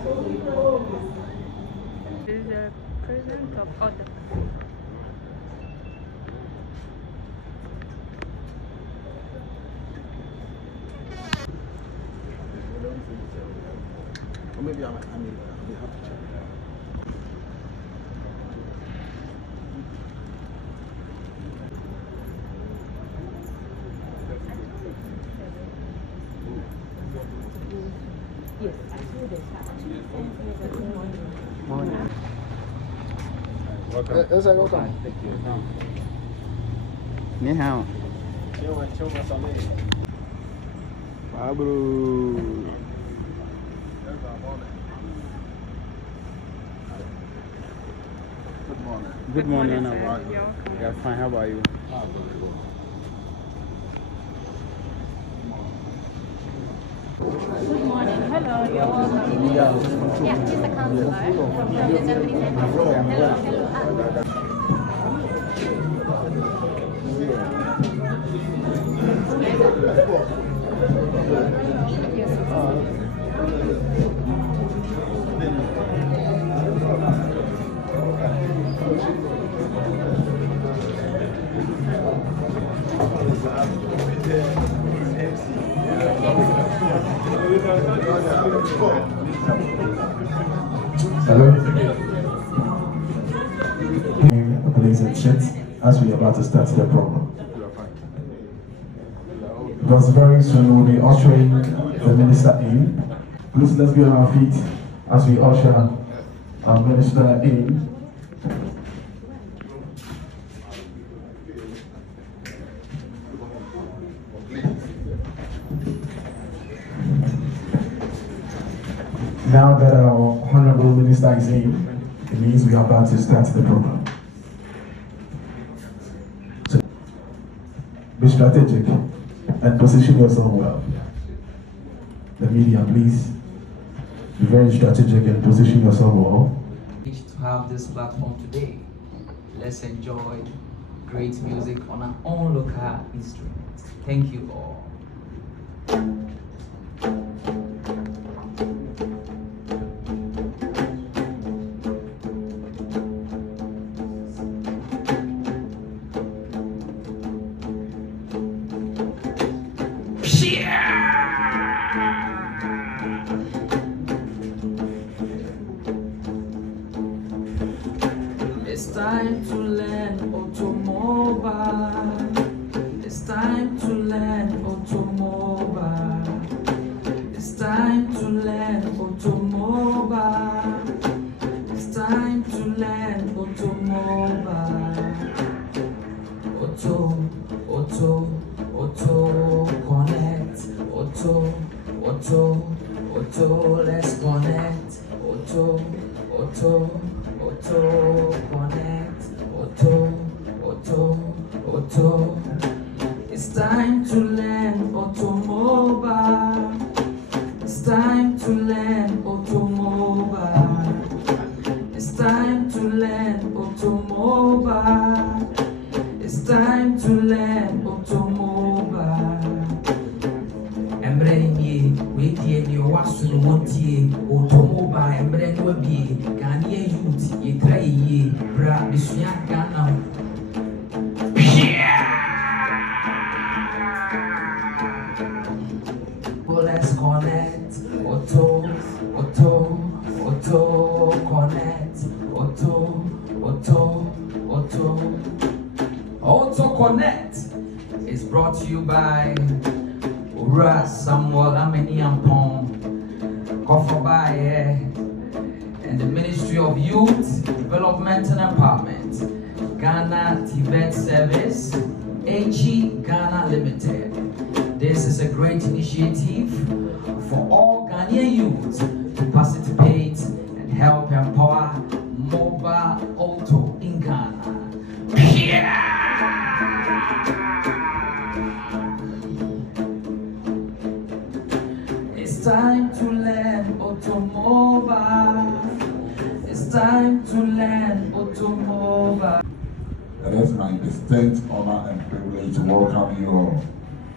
This is the president of Addo. Or maybe I may have to check. Yes, actually there's Morning. Welcome. Yes, I welcome. Thank you. Ni hao. Pablo. Good morning. Good morning, Anna. sir. You're welcome. Yeah, fine. How about you? Good morning. Hello, you're welcome. Yeah, he's the counselor from the Japanese Embassy. Hello, hello. Hello. Please sit as we are about to start the program. Because very soon we'll be ushering the minister in. Please let's be on our feet as we usher our minister in. Now that our Honorable Minister is in, it means we are about to start the program. So, be strategic and position yourself well. The media, please, be very strategic and position yourself well. To have this platform today, let's enjoy great music on our own local instruments. Thank you all. It's time to learn automobile. It's time to learn automobile. It's time to learn automobile. It's time to learn automobile. Auto, connect. Auto, let's connect. Auto, connect. Auto. It's time to learn automobile. It's time to learn automobile. It's time to learn automobile. It's time to learn automobile. Embrace we die ni wasu no montie automobile embrace we bi Ghanaian youth ye try ye bra bisua Ghana. Let's connect auto connect auto connect is brought to you by Ura Samuel Ameni Ampon Kofobaye and the Ministry of Youth Development and Empowerment, Ghana TVET Service, HE Ghana Limited. This is a great initiative for all Ghanaian youth to participate and help empower mobile auto in Ghana. It's time to learn automobile. It's time to learn automobile. It is my distinct honor and privilege to welcome you all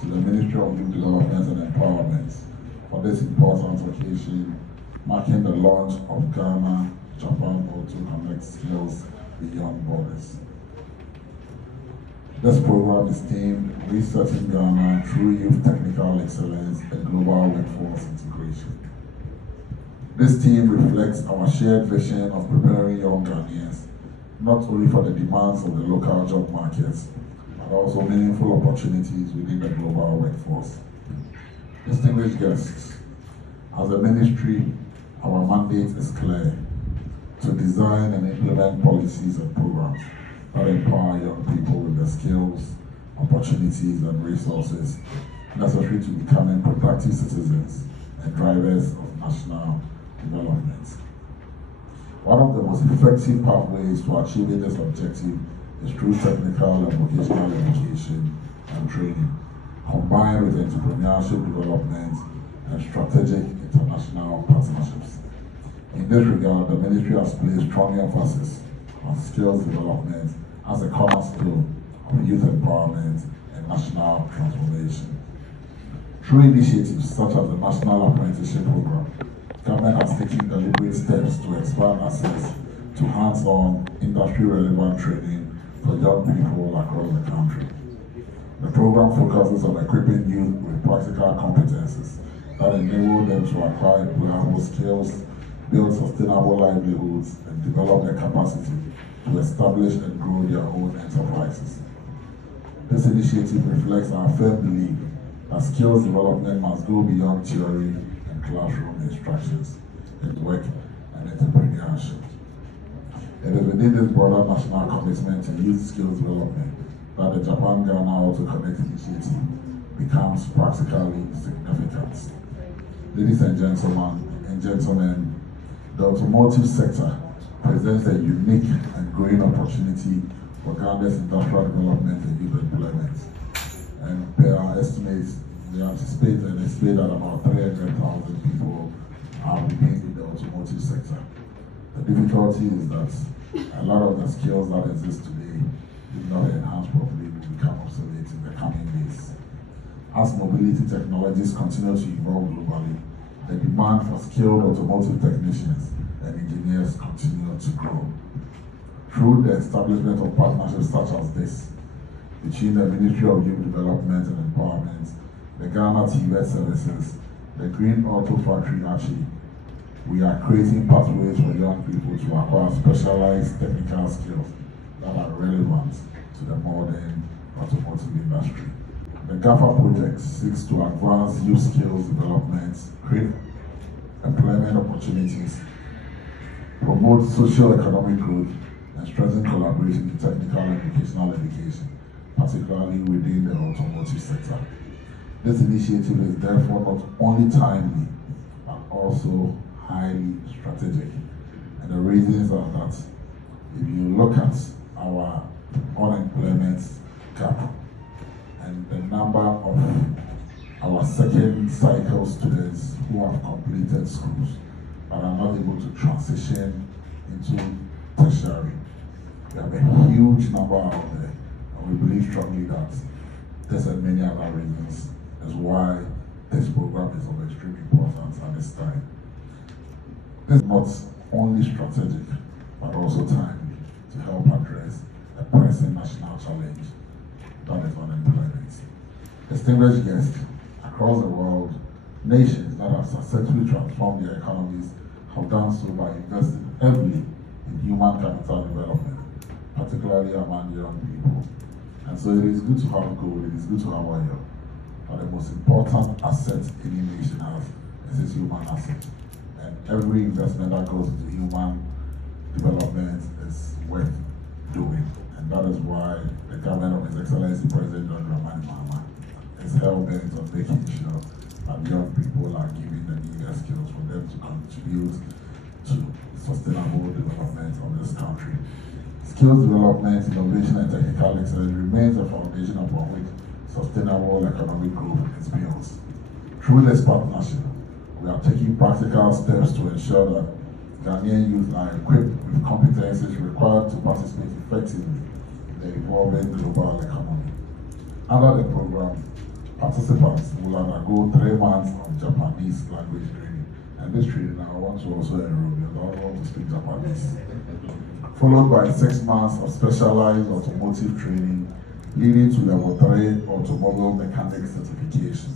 to the Ministry of Youth Development and Empowerment for this important occasion marking the launch of Ghana-Japan AutoConnect Skills Beyond Borders. This program is themed Resetting Ghana through Youth Technical Excellence and Global Workforce Integration. This theme reflects our shared vision of preparing young Ghanaians not only for the demands of the local job markets, but also meaningful opportunities within the global workforce. Distinguished guests, as a ministry, our mandate is clear: to design and implement policies and programs that empower young people with the skills, opportunities, and resources necessary to becoming productive citizens and drivers of national development. One of the most effective pathways to achieving this objective is through technical and vocational education and training, combined with entrepreneurship development and strategic international partnerships. In this regard, the ministry has placed strong emphasis on skills development as a cornerstone of youth empowerment and national transformation. Through initiatives such as the National Apprenticeship Program, government has taken deliberate steps to expand access to hands-on, industry-relevant training for young people across the country. The program focuses on equipping youth with practical competencies that enable them to acquire employable skills, build sustainable livelihoods, and develop their capacity to establish and grow their own enterprises. This initiative reflects our firm belief that skills development must go beyond theory and classroom instructions in work and entrepreneurship. It is within this broader national commitment to youth skills development that the Japan-Ghana AutoConnect initiative becomes practically significant. Ladies and gentlemen, the automotive sector presents a unique and growing opportunity for Ghana's industrial development and youth employment. And per our estimates, we anticipate that about 300,000 people are engaged in the automotive sector. The difficulty is that a lot of the skills that exist today, if not enhanced properly, will become obsolete in the coming days. As mobility technologies continue to evolve globally, the demand for skilled automotive technicians and engineers continue to grow. Through the establishment of partnerships such as this, between the Ministry of Youth Development and Empowerment, the Ghana TVET Services, the Green Auto Factory Archie, we are creating pathways for young people to acquire specialized technical skills that are relevant to the modern automotive industry. The GAFA project seeks to advance youth skills development, create employment opportunities, promote socio-economic growth, and strengthen collaboration in technical and vocational education, particularly within the automotive sector. This initiative is therefore not only timely, but also highly strategic. And the reasons are that if you look at our unemployment gap and the number of our second cycle students who have completed schools but are not able to transition into tertiary, we have a huge number out there, and we believe strongly that this and many other reasons is why this program is of extreme importance at this time. This is not only strategic, but also timely to help address a pressing national challenge that is unemployment. Distinguished guests, across the world, nations that have successfully transformed their economies have done so by investing heavily in human capital development, particularly among young people. And so it is good to have gold, it is good to have oil, but the most important asset any nation has is its human asset. And every investment that goes into human development is worth doing. And that is why the government of His Excellency President John Dramani Mahama is hell-bent on making sure that young people are given the needed skills for them to contribute to sustainable development of this country. Skills development, innovation, and technical excellence remains the foundation upon which sustainable economic growth is built. Through this partnership, we are taking practical steps to ensure that Ghanaian youth are equipped with competencies required to participate effectively in the evolving global economy. Under the program, participants will undergo 3 months of Japanese language training And this training, I want to also enroll because I also want to speak Japanese. Followed by 6 months of specialized automotive training, leading to level 3 automobile mechanic certification.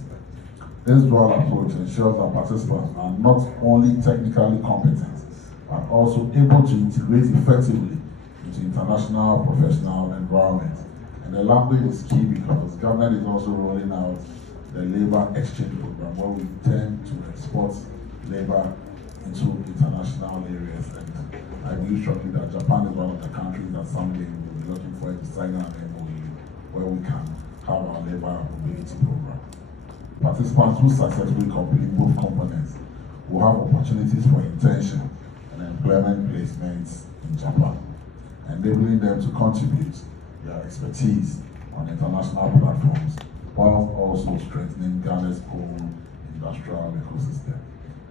This dual approach ensures that participants are not only technically competent, but also able to integrate effectively into international professional environment. And the language is key because government is also rolling out the labor exchange program where we tend to export labor into international areas. And I believe strongly that Japan is one of the countries that someday we will be looking for to sign an MOU where we can have our labor mobility program. Participants who successfully complete both components will have opportunities for internship and employment placements in Japan, enabling them to contribute their expertise on international platforms while also strengthening Ghana's own industrial ecosystem.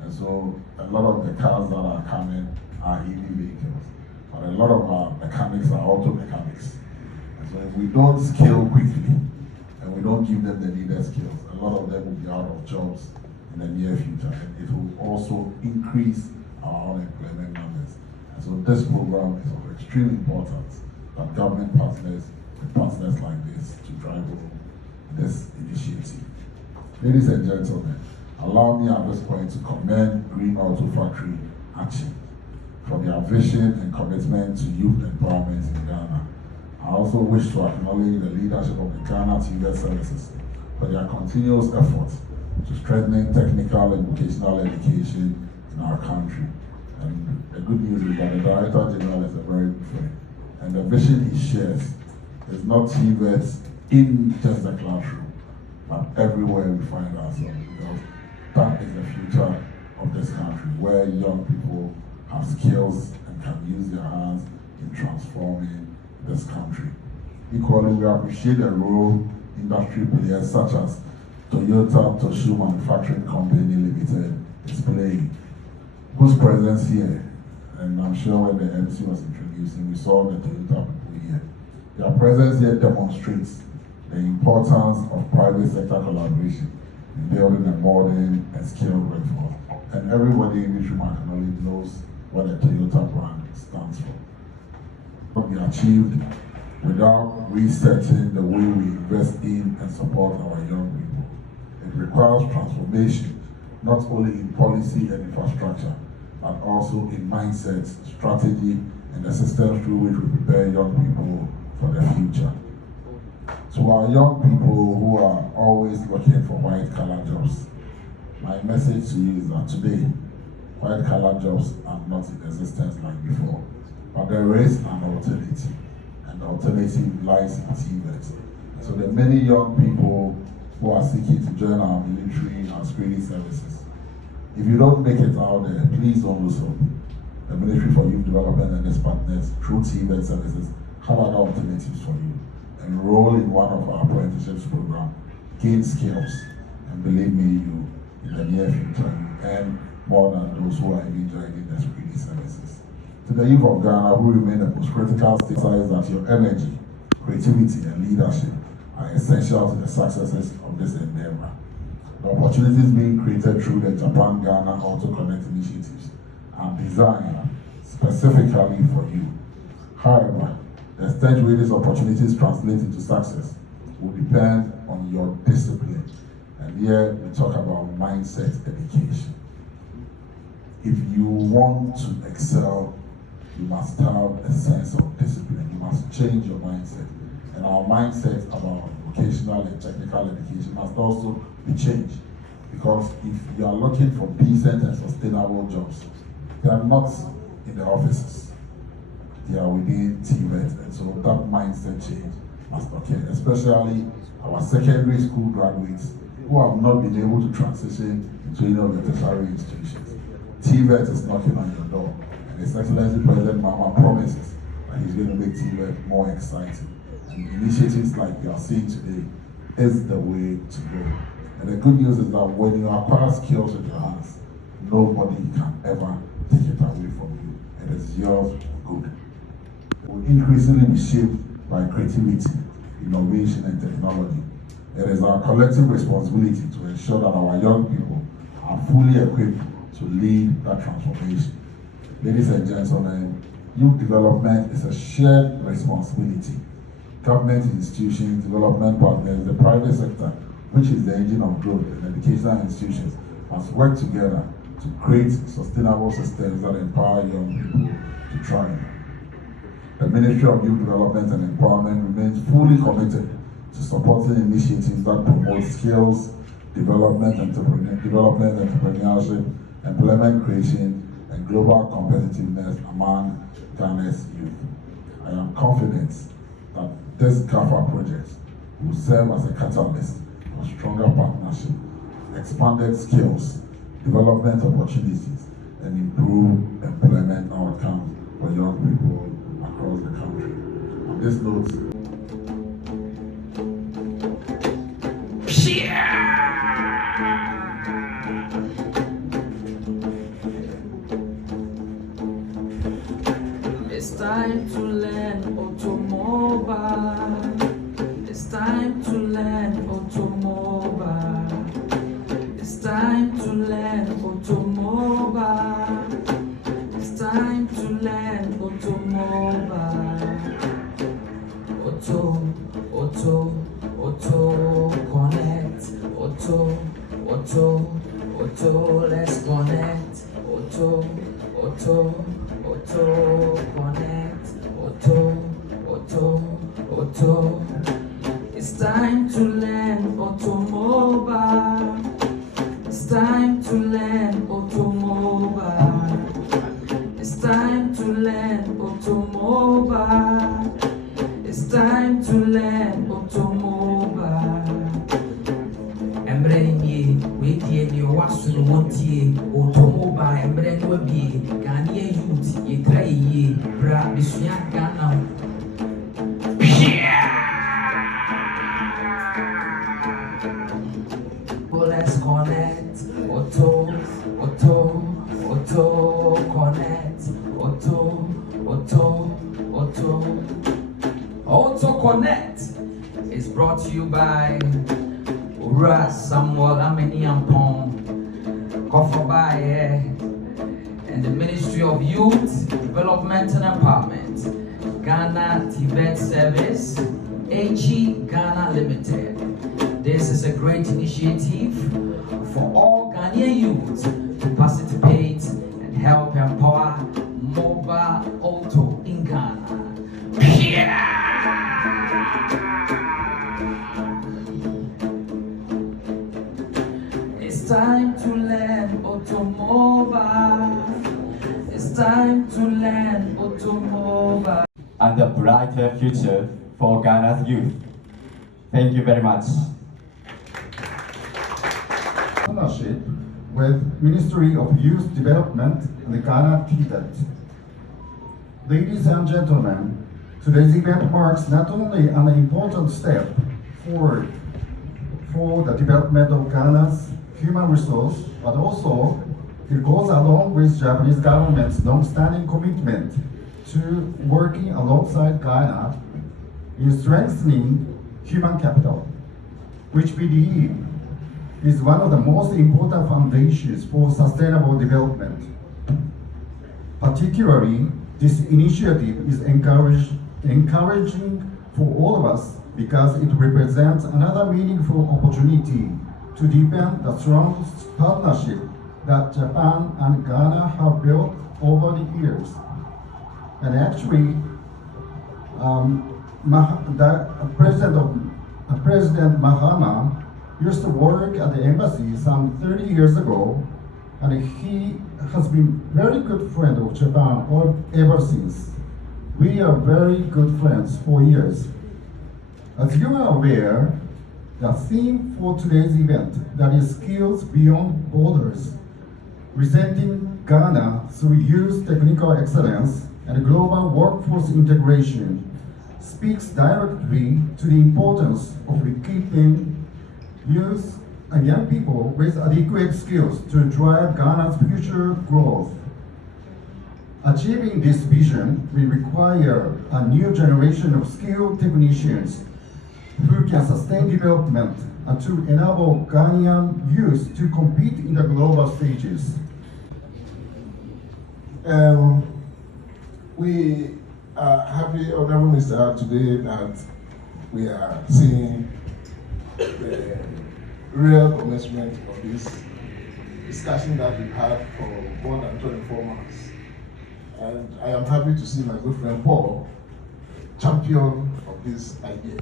And so a lot of the cars that are coming are EV vehicles, but a lot of our mechanics are auto mechanics. And so if we don't scale quickly and we don't give them the needed skills, a lot of them will be out of jobs in the near future, and it will also increase our unemployment numbers. And so this program is of extreme importance that government partners with partners like this to drive home this initiative. Ladies and gentlemen, allow me at this point to commend Green Auto Factory Action for their vision and commitment to youth empowerment in Ghana. I also wish to acknowledge the leadership of the Ghana TVET services for their continuous efforts to strengthening technical and vocational education in our country. And the good news is that the Director General is a very good friend. And the vision he shares is not TVET in just the classroom, but everywhere we find ourselves, because that is the future of this country, where young people have skills and can use their hands in transforming this country. Equally, we appreciate the role industry players such as Toyota Toshu Manufacturing Company Limited is playing, whose presence here, and I'm sure when the MC was introducing, we saw the Toyota people here. Their presence here demonstrates the importance of private sector collaboration in building a modern and skilled workforce. And everybody in this room acknowledge knows what the Toyota brand stands for. What we achieved without resetting the way we invest in and support our young people. It requires transformation, not only in policy and infrastructure, but also in mindset, strategy, and the systems through which we prepare young people for the future. To our young people who are always looking for white-collar jobs, my message to you is that today, white-collar jobs are not in existence like before, but there is an alternative, and the alternative lies in TVET. So there are many young people who are seeking to join our military and security services. If you don't make it out there, please don't lose hope. The Ministry for Youth Development and its partners through TVET services have other alternatives for you. Enroll in one of our apprenticeships program, gain skills, and believe me, you in the near future you earn more than those who are even joining the security services. To the youth of Ghana who remain the most critical stakeholders, that your energy, creativity, and leadership are essential to the successes of this endeavor. The opportunities being created through the Japan-Ghana AutoConnect initiatives are designed specifically for you. However, the extent to which these opportunities translate into success will depend on your discipline. And here we talk about mindset education. If you want to excel, you must have a sense of discipline. You must change your mindset. And our mindset about vocational and technical education must also be changed. Because if you are looking for decent and sustainable jobs, they are not in the offices. They are within TVET, and so that mindset change must occur, especially our secondary school graduates who have not been able to transition into any of the tertiary institutions. TVET is knocking on your door, and His Excellency President Mahama promises that he's going to make TVET more exciting. And initiatives like we are seeing today is the way to go. And the good news is that when you acquire skills with your hands, nobody can ever take it away from you. It is yours for good. It will increasingly be shaped by creativity, innovation, and technology. It is our collective responsibility to ensure that our young people are fully equipped to lead that transformation. Ladies and gentlemen, youth development is a shared responsibility. Government institutions, development partners, the private sector, which is the engine of growth, and educational institutions must work together to create sustainable systems that empower young people to thrive. The Ministry of Youth Development and Empowerment remains fully committed to supporting initiatives that promote skills, development, entrepreneurship, employment creation, and global competitiveness among Ghana's youth. I am confident that this GAFA project will serve as a catalyst for stronger partnership, expanded skills, development opportunities, and improved employment outcomes for young people across the country. On this note, It's time to learn automobile. It's time to learn automobile. It's time to learn automobile. It's time to learn automobile. AutoConnect. Let's connect. AutoConnect. It's time to learn automobile. It's time to learn automobile. It's time to learn automobile. It's time to learn automobile. Embrace we die ni wasu no wontie automobile embrace no bi Ghanaian youth ye try ye bra bisua Ghana. Let's connect AutoConnect. AutoConnect is brought to you by Samuel Ameniampon, Kofobaye, and the Ministry of Youth Development and Empowerment, Ghana TVET Service, AG Ghana Limited. This is a great initiative for all Ghanaian youth to participate and help empower mobile auto in Ghana. It's time to learn automobile. It's time to learn automobile. And a brighter future for Ghana's youth. Thank you very much. Partnership with Ministry of Youth Development and the Ghana TVET. Ladies and gentlemen, today's event marks not only an important step forward for the development of Ghana's human resource, but also it goes along with Japanese government's long-standing commitment to working alongside Ghana in strengthening human capital, which we believe is one of the most important foundations for sustainable development. Particularly, this initiative is encouraging for all of us because it represents another meaningful opportunity to deepen the strong partnership that Japan and Ghana have built over the years. And actually, President Mahama used to work at the embassy some 30 years ago, and he has been very good friend of Japan ever since. We are very good friends for years. As you are aware, the theme for today's event, that is Skills Beyond Borders, presenting Ghana through youth technical excellence and global workforce integration, speaks directly to the importance of keeping youth and young people with adequate skills to drive Ghana's future growth. Achieving this vision will require a new generation of skilled technicians who can sustain development and to enable Ghanaian youth to compete in the global stages. We are happy, Honorable Minister, today that we are seeing the real commencement of this discussion that we've had for more than 24 months. And I am happy to see my good friend Paul, champion of this idea.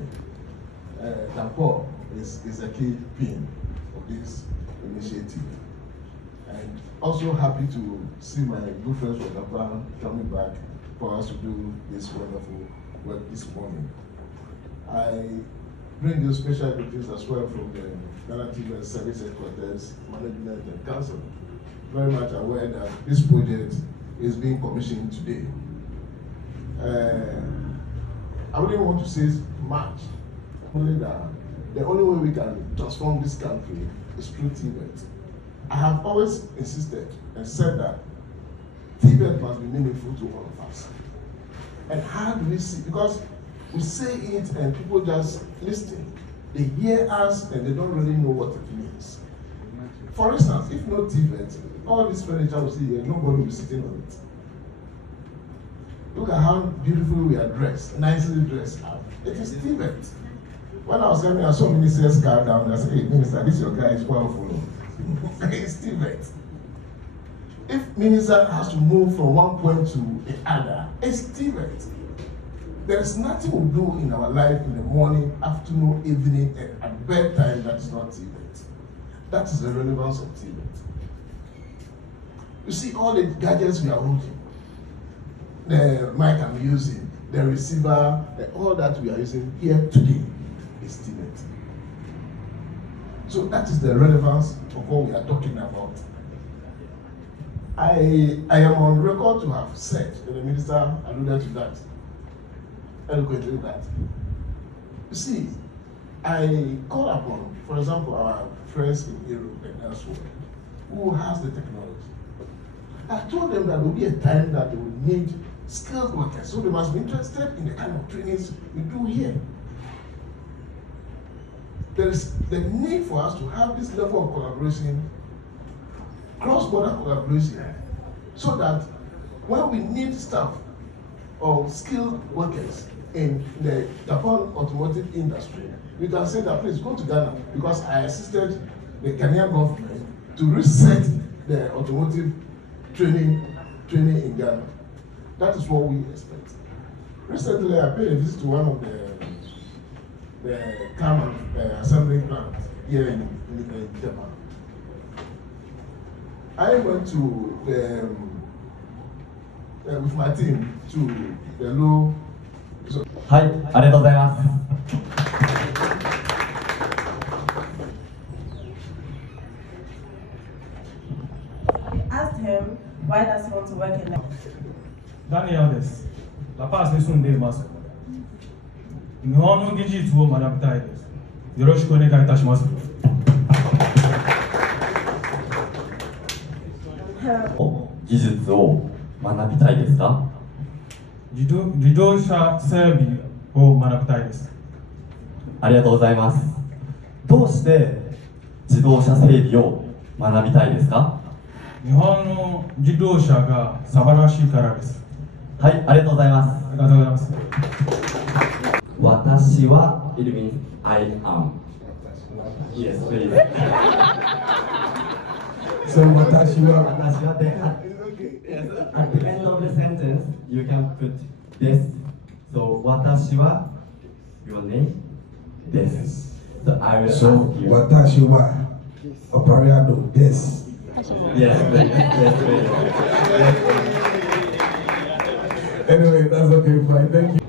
That Paul is a key pin of this initiative. And also happy to see my good friends from Japan coming back for us to do this wonderful work this morning. I bring you special greetings as well from the Ghana TVET Service Headquarters, Management and Council. Very much aware that this project is being commissioned today. I wouldn't want to say much, only that the only way we can transform this country is through TVET. I have always insisted and said that TVET must be meaningful to all of us. And how do we see? Because we say it and people just listen. They hear us and they don't really know what it means. For instance, if no TVET, all this furniture we see here, nobody will be sitting on it. Look at how beautifully we are dressed, nicely dressed up. It is TVET. When I was coming, I saw Minister's car down there. I said, hey, Minister, this your guy is powerful. It's TVET. If Minister has to move from one point to the other, it's TVET. There is nothing we do in our life in the morning, afternoon, evening, and at bedtime that is not TVET. That is the relevance of TVET. You see all the gadgets we are holding, the mic I'm using, the receiver, all that we are using here today is TVET. So that is the relevance of what we are talking about. I am on record to have said, and the minister alluded to that, eloquently that. You see, I call upon, for example, our friends in Europe and elsewhere, who has the technology. I told them that there will be a time that they will need skilled workers, so they must be interested in the kind of trainings we do here. There is the need for us to have this level of collaboration, cross-border collaboration, so that when we need staff or skilled workers in the Japan automotive industry, we can say that please go to Ghana, because I assisted the Ghanaian government to reset the automotive training in Ghana. That is what we expect. Recently, I paid a visit to one of the car assembly plants here in Japan. I went to with my team to the low. はい、ありがとうございます。Asked him why does he want to work in the ダニエルです。ラパースに住んでいます。日本の技術を学びたいです。よろしくお願いいたします。技術を学びたいですか？自動車整備を学びたいです。ありがとうございます。どうして自動車整備を学びたいですか？日本の自動車が素晴らしいからです。はい、ありがとうございます。ありがとうございます。私は it means I am. Yes, please. So, 私は私はで at the end of the sentence you can put this. So 私は your name this. So I will So, ask you. 私は Opare Addo this. Yes, please. Yes, please. Anyway, that's okay, fine. Thank you.